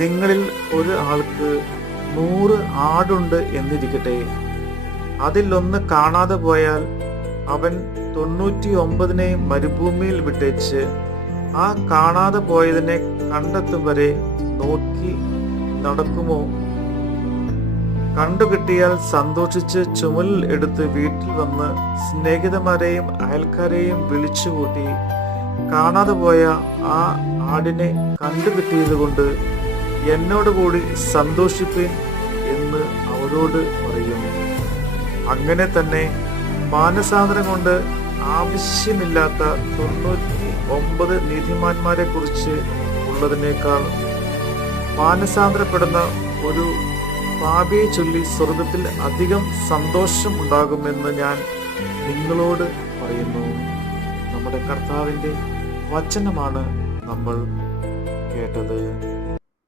നിങ്ങളിൽ ഒരു ആൾക്ക് 100 ആടുണ്ട് എന്നിരിക്കട്ടെ. അതിലൊന്ന് കാണാതെ പോയാൽ അവൻ 99 മരുഭൂമിയിൽ വിട്ടേച്ച് ആ കാണാതെ പോയതിനെ കണ്ടെത്തും വരെ നോക്കി നടക്കുമോ? കണ്ടുകിട്ടിയാൽ സന്തോഷിച്ച് ചുമലിൽ എടുത്ത് വീട്ടിൽ വന്ന് സ്നേഹിതന്മാരെയും അയൽക്കാരെയും വിളിച്ചുകൂട്ടി കാണാതെ പോയ ആ ആടിനെ കണ്ടുകിട്ടിയത് കൊണ്ട് എന്നോട് കൂടി സന്തോഷിപ്പീൻ എന്ന് അവരോട് പറയും. അങ്ങനെ തന്നെ മാനസാന്തരം കൊണ്ട് ആവശ്യമില്ലാത്ത 99 നീതിമാന്മാരെ കുറിച്ച് ഉള്ളതിനേക്കാൾ മാനസാന്തരപ്പെടുന്ന ഒരു പാപിയെ ചൊല്ലി സ്വർഗത്തിൽ അധികം സന്തോഷം ഉണ്ടാകുമെന്ന് ഞാൻ നിങ്ങളോട് പറയുന്നു. നമ്മുടെ കർത്താവിൻ്റെ വചനമാണ് നമ്മൾ കേട്ടത്.